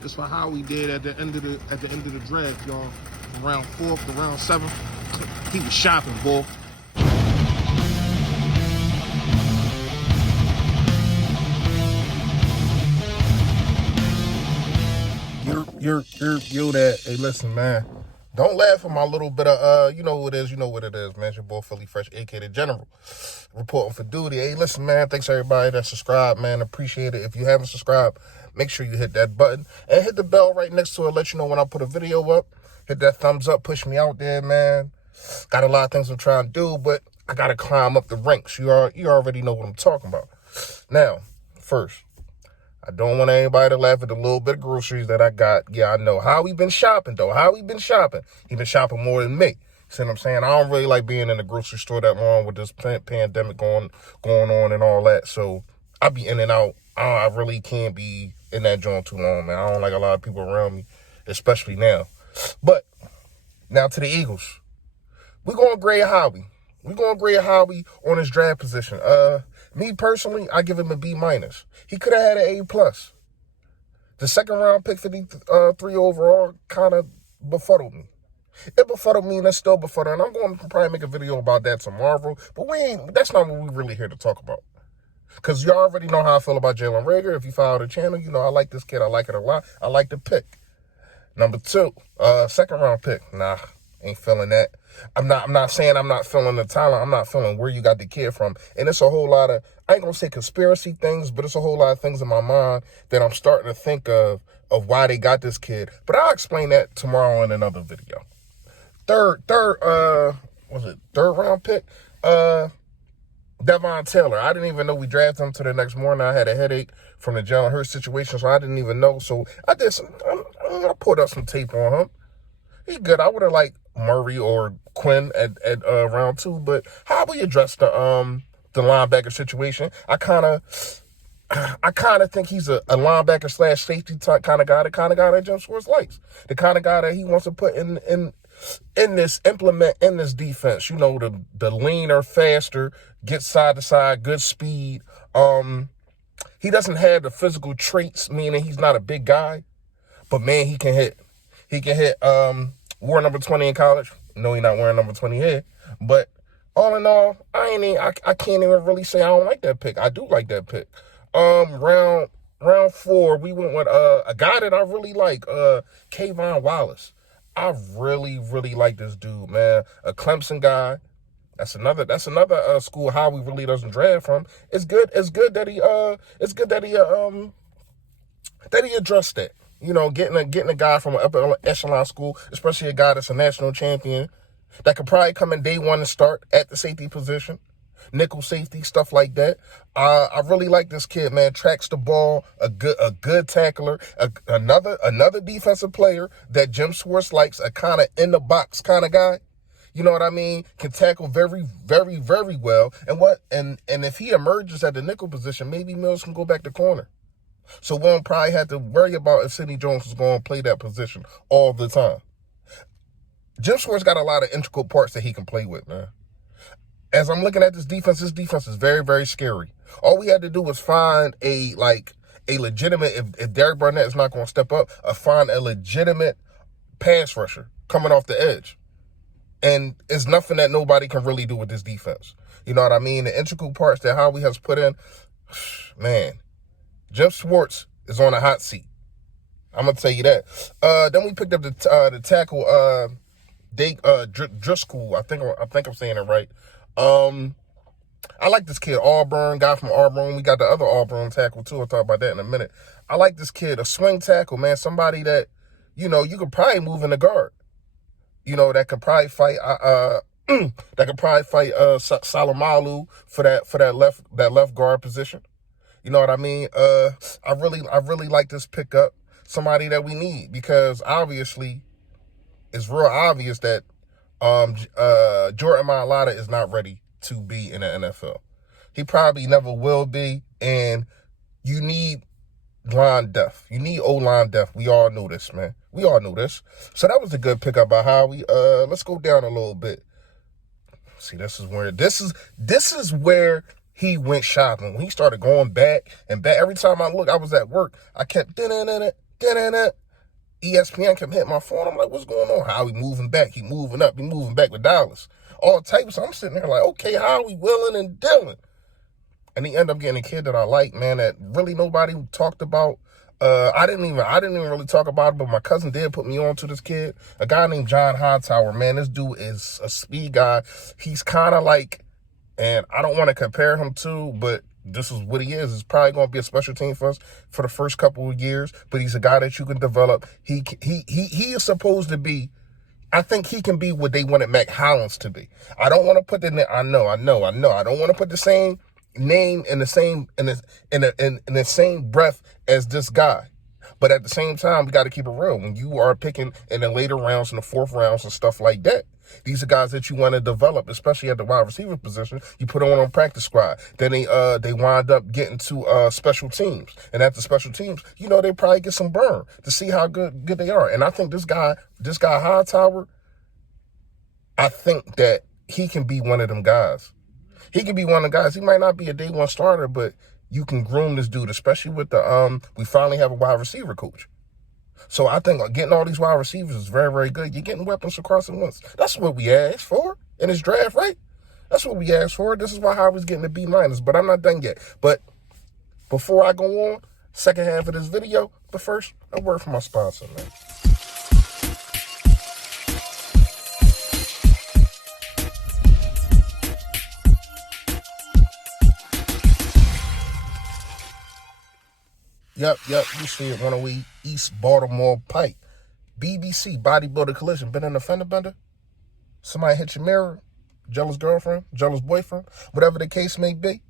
This what Howie did at the end of the draft, y'all. From round 4th to round 7th. He was shopping, boy. You're that. Hey, listen, man. Don't laugh at my little bit of, you know what it is, man. It's your boy, Philly Fresh, a.k.a. the General, reporting for duty. Hey, listen, man, thanks everybody that subscribed, man. Appreciate it. If you haven't subscribed, make sure you hit that button and hit the bell right next to it. Let you know when I put a video up. Hit that thumbs up, push me out there, man. Got a lot of things I'm trying to do, but I got to climb up the ranks. You already know what I'm talking about. Now, first, I don't want anybody to laugh at the little bit of groceries that I got. Yeah, I know. Howie been shopping, though. Howie been shopping. He been shopping more than me. See what I'm saying? I don't really like being in the grocery store that long with this pandemic going on and all that. So I be in and out. I really can't be in that joint too long, man. I don't like a lot of people around me, especially now. But now to the Eagles. We're going to grade Howie. We're going to grade Howie on his draft position. Me personally, I give him a B-. He could have had an A+. The second round pick, 53 overall, kind of befuddled me. It befuddled me, and it's still befuddled. And I'm going to probably make a video about that tomorrow. But that's not what we're really here to talk about. Because you already know how I feel about Jalen Reagor. If you follow the channel, you know I like this kid. I like it a lot. I like the pick. Number 2, second round pick. Nah, ain't feeling that. I'm not saying I'm not feeling the talent. I'm not feeling where you got the kid from. And it's a whole lot of, I ain't gonna say conspiracy things, but it's a whole lot of things in my mind that I'm starting to think of why they got this kid. But I'll explain that tomorrow in another video. Third round pick? Devon Taylor. I didn't even know we drafted him to the next morning. I had a headache from the Jalen Hurts situation, so I didn't even know. So I pulled up some tape on him. He good. I would have liked Murray or Quinn at round 2, but how we address the linebacker situation? I kind of think he's a linebacker / safety type kind of guy, the kind of guy that Jim Schwartz likes, the kind of guy that he wants to put implement in this defense. You know, the leaner, faster, get side to side, good speed. He doesn't have the physical traits, meaning he's not a big guy, but man, he can hit. He can hit. Wore number 20 in college. No, he's not wearing number 20 here. But all in all, I can't even really say I don't like that pick. I do like that pick. Round 4, we went with a guy that I really like, Kayvon Wallace. I really, really like this dude, man. A Clemson guy. That's another school Howie really doesn't draft from. It's good that he addressed that. You know, getting a guy from an upper echelon school, especially a guy that's a national champion, that could probably come in day 1 and start at the safety position, nickel safety, stuff like that. I really like this kid, man. Tracks the ball, a good tackler, another defensive player that Jim Schwartz likes, a kind of in the box kind of guy. You know what I mean? Can tackle very, very, very well. And if he emerges at the nickel position, maybe Mills can go back to corner. So we don't probably have to worry about if Sidney Jones is going to play that position all the time. Jim Schwartz got a lot of integral parts that he can play with, man. As I'm looking at this defense is very, very scary. All we had to do was find a legitimate, if Derek Barnett is not going to step up, find a legitimate pass rusher coming off the edge. And it's nothing that nobody can really do with this defense. You know what I mean? The integral parts that Howie has put in, man. Jim Schwartz is on a hot seat. I'm gonna tell you that. Then we picked up the tackle, Driscoll. I think I'm saying it right. I like this kid, Auburn guy from Auburn. We got the other Auburn tackle too. I'll talk about that in a minute. I like this kid, a swing tackle, man. Somebody that you could probably move in the guard. You know, that could probably fight. Salomalu for that left guard position. You know what I mean? I really like this pickup. Somebody that we need, because obviously it's real obvious that Jordan Mailata is not ready to be in the NFL. He probably never will be, and you need line depth. You need O-line depth. We all know this, man. We all know this. So that was a good pickup by Howie. Let's go down a little bit. See, this is where he went shopping. When he started going back and back, every time I looked, I was at work. I kept Da-da-da. ESPN kept hitting my phone. I'm like, what's going on? Howie moving back. He moving up. He moving back with Dallas. All types. I'm sitting there like, okay, Howie willing and dealing. And he ended up getting a kid that I like, man, that really nobody talked about. I didn't even really talk about it, but my cousin did put me on to this kid, a guy named John Hightower. Man, this dude is a speed guy. He's kind of like, and I don't want to compare him to, but this is what he is. It's probably going to be a special team for us for the first couple of years, but he's a guy that you can develop. He is supposed to be, I think he can be what they wanted Mac Hollins to be. I don't want to put I know. I don't want to put the same name in the same breath as this guy. But at the same time, we got to keep it real. When you are picking in the later rounds, in the fourth rounds and stuff like that, these are guys that you want to develop, especially at the wide receiver position. You put on practice squad. Then they wind up getting to special teams. And at the special teams, they probably get some burn to see how good they are. And I think this guy Hightower, I think that he can be one of them guys. He can be one of the guys. He might not be a day one starter, but you can groom this dude, especially with we finally have a wide receiver coach. So I think getting all these wide receivers is very, very good. You're getting weapons across the once. That's what we asked for in this draft, right? That's what we asked for. This is why Howie's getting a B-, but I'm not done yet. But before I go on, second half of this video, but first, a word from my sponsor, man. Yep, you see it, 108 East Baltimore Pike. BBC, bodybuilder collision. Been in a fender bender? Somebody hit your mirror? Jealous girlfriend? Jealous boyfriend? Whatever the case may be.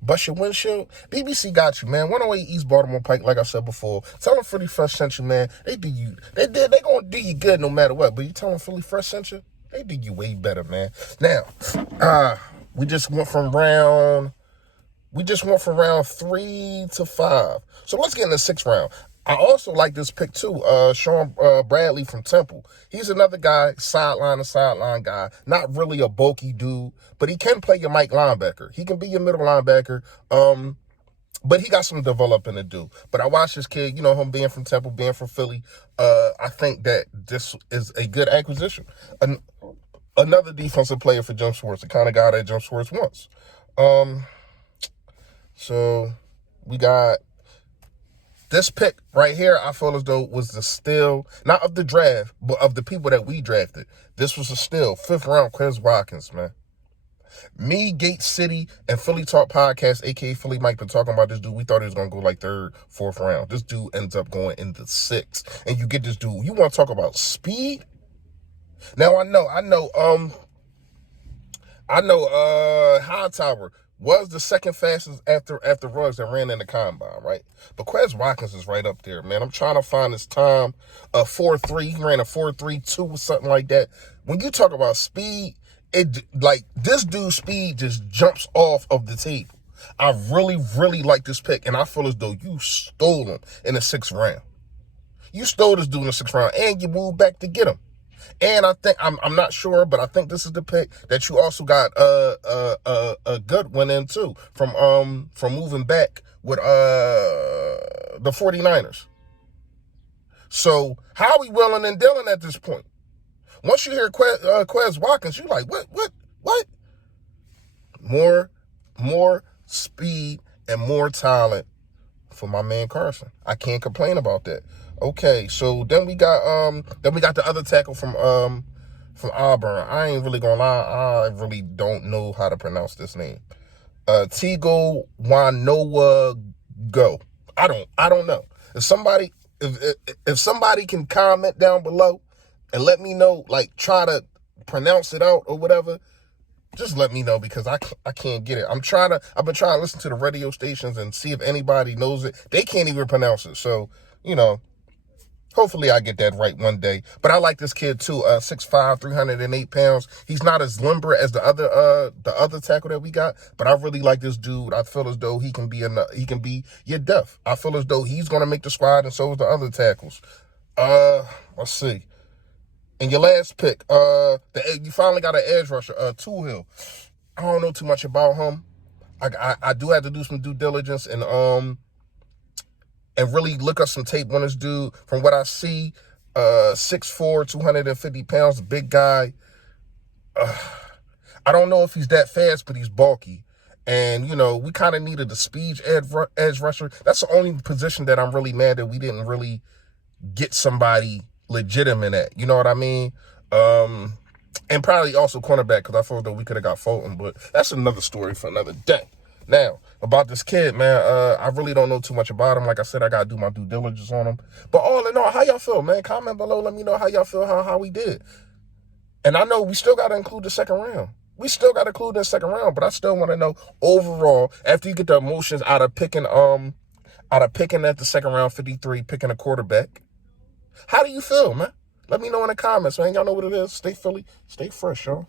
Bust your windshield? BBC got you, man. 108 East Baltimore Pike, like I said before. Tell them Philly Fresh sent you, man. They gonna do you good no matter what. But you tell them Philly Fresh sent you, they do you way better, man. Now, we just went from round 3 to 5. So let's get in the 6th round. I also like this pick too, Sean Bradley from Temple. He's another guy, sideline guy. Not really a bulky dude, but he can play your Mike linebacker. He can be your middle linebacker, but he got some developing to do. But I watched this kid, him being from Temple, being from Philly. I think that this is a good acquisition. Another defensive player for Jim Schwartz, the kind of guy that Jim Schwartz wants. So we got this pick right here. I feel as though was the steal, not of the draft, but of the people that we drafted. This was a steal. 5th round, Quez Watkins, man. Me, Gate City, and Philly Talk Podcast, aka Philly Mike, been talking about this dude. We thought he was gonna go like 3rd, 4th round. This dude ends up going in the 6th, and you get this dude. You want to talk about speed? Now I know. Hightower was the second fastest after Ruggs that ran in the combine, right? But Quez Watkins is right up there, man. I'm trying to find his time, 4.3. He ran a 4.32 or something like that. When you talk about speed, this dude's speed just jumps off of the table. I really, really like this pick, and I feel as though you stole him in the 6th round. You stole this dude in the 6th round, and you moved back to get him. And I think I'm not sure, but I think this is the pick that you also got a good one in too from moving back with the 49ers. So Howie willing and dealing at this point. Once you hear Quez Watkins, you're like, what? More speed and more talent for my man Carson. I can't complain about that. Okay, so then we got the other tackle from Auburn. I ain't really gonna lie, I really don't know how to pronounce this name. Tigo Wanoa Go. I don't know. If somebody can comment down below and let me know, like try to pronounce it out or whatever, just let me know, because I can't get it. I've been trying to listen to the radio stations and see if anybody knows it. They can't even pronounce it. So, hopefully I get that right one day. But I like this kid too. 6'5", 308 pounds. He's not as limber as the other tackle that we got, but I really like this dude. I feel as though he can be your depth. I feel as though he's gonna make the squad, and so is the other tackles. Let's see. And your last pick, you finally got an edge rusher, Toolhill. I don't know too much about him. I do have to do some due diligence, and and really look up some tape on this dude. From what I see, 6'4", 250 pounds, big guy. I don't know if he's that fast, but he's bulky. And, we kind of needed a speed edge rusher. That's the only position that I'm really mad that we didn't really get somebody legitimate at. You know what I mean? And probably also cornerback, because I thought that we could have got Fulton. But that's another story for another day. Now, about this kid, man, I really don't know too much about him. Like I said, I got to do my due diligence on him. But all in all, how y'all feel, man? Comment below. Let me know how y'all feel, how we did. And I know we still got to include the second round. We still got to include the second round, but I still want to know overall, after you get the emotions out of picking at the second round, 53, picking a quarterback, how do you feel, man? Let me know in the comments, man. Y'all know what it is. Stay Philly, stay fresh, y'all.